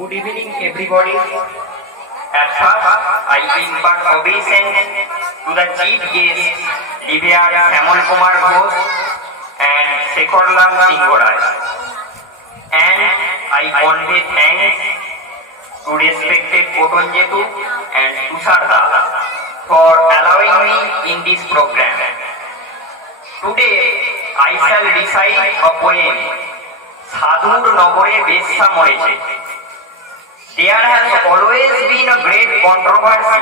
Good evening, everybody. At first, I impart obeisance to the chief guests, Revered Samuel Kumar Ghosh and Sekharlam Singorai. And I convey thanks to respected Kotonjetu and Tusarda for allowing me in this program. Today, I shall recite a poem, সাধুর নগরে বেশ্যা মরেছে There has always been a great controversy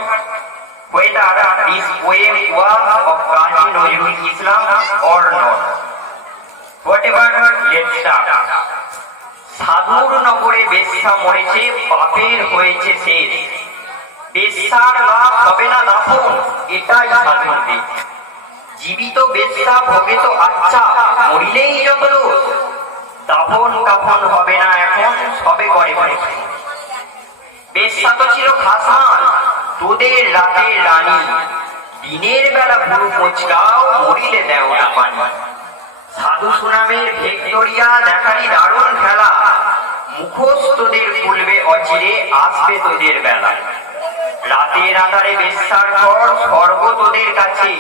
whether this poem was of Kazi Nazrul Islam or not. Whatever, let's start. সাধুর নগরে বেশ্যা মরেছে পাপের হয়েছে শেষ বেশ্যার লাভ হবে না দাফন এটাই সাধুর দিক জীবিত বেশ্যা ভোগে তো আচ্ছা মরিলেই যত দাফন কাফন হবে না এখন সবে করে করে বেশ্যা তো ছিল খাসমান তোদের রাতের রানী, দিনের বেলা ভুরু কোচকাও মরিলে দেও না পানি। সাধু সুনামের ভেক্টোরিয়া দেখারি দারুণ খেলা। মুখোশ তোদের খুলবে অচিরে, আসবে তোদের বেলা। রাতের আধারে বেশ্যার পর স্বর্গ তোদের কাছে।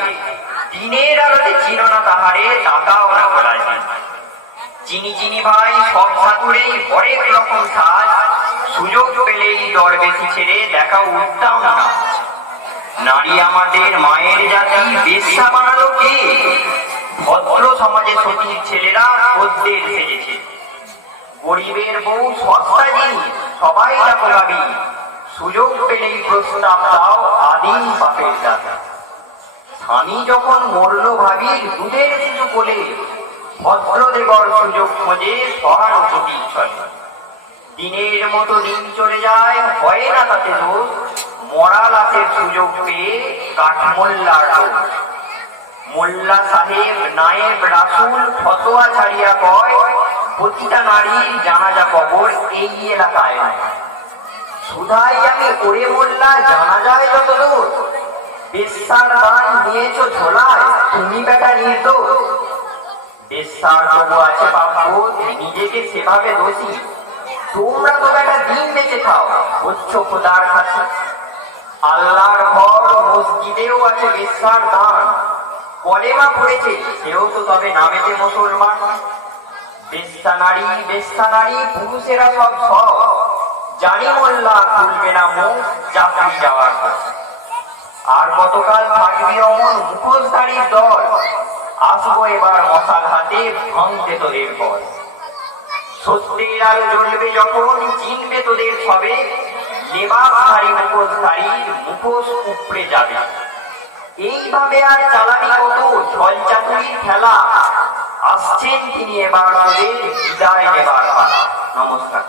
দিনের আলোতে ছিল না তাহারে তাকাও না বলা যায়। চিনি চিনি ভাই, সব সাধুরেই হরেক রকম সাজ। সুযোগ পেলেই দর বেশি ছেড়ে দেখা উঠতাম না নারী আমাদের মায়ের জাতি, বেশ্যা বানালো কে? ভদ্র সমাজে সতীর ছেলেরা খদ্দের সেজেছে। গরিবের বউ সস্তা জিনিস সবাই তাকে ভাবি। সুযোগ পেলেই প্রস্তাব দাও আদিম পাপের দাদা স্বামী যখন মরলো ভাবির দুধের শিশু কোলে। ভদ্র দেবর সুযোগ খোঁজে সহানুভূতি চলে দিনের মতো দিন চলে যায়, হয় না তাতে দোষ? মরা লাশের সুযোগ পেয়ে কাঠমোল্লার দোষ। মোল্লা সাহেব, নায়েব রাসুল ফতোয়া ছাড়িয়া কয়, প্রতিটা নারীর জানাজা কবর এই এলাকায় নয়। সুধাই আমি ওরে মোল্লা জানা যায় যত দূর। বেশ্যার দান নিয়েছো ঝোলায়, তুমি বেটা নির্দোষ। বেশ্যার তবু আছে পাপ্য নিজেকে সেভাবে দোষী। তোমরা তো বেটা দিন বেঁচে খাও হচ্ছ খোদার কাছে। আল্লাহর ঘর মসজিদেও আছে বেশ্যার দান। কলেমা পড়েছে, সেও তো তবে নামেতে মুসলমান। বেশ্যা নারী বেশ্যা নারী, পুরুষেরা সব সব জানি মোল্লা খুলবে না মুখ চাকরি যাওয়ার। আর কতকাল থাকবি অমন মুখোশধারীর দল। আসব এবার মশাল হাতে, ভাঙতে তোদের পর সত্যের জ্বলবে যখন চিনবে তোদের সবে লেবাসধারী মুখোশধারী মুখোশ উপড়ে যাবে। এইভাবে আর চালানি কত জল চাকুরির খেলা। আসছেন তিনি এবার তোদের বিদায় নেবার নমস্কার।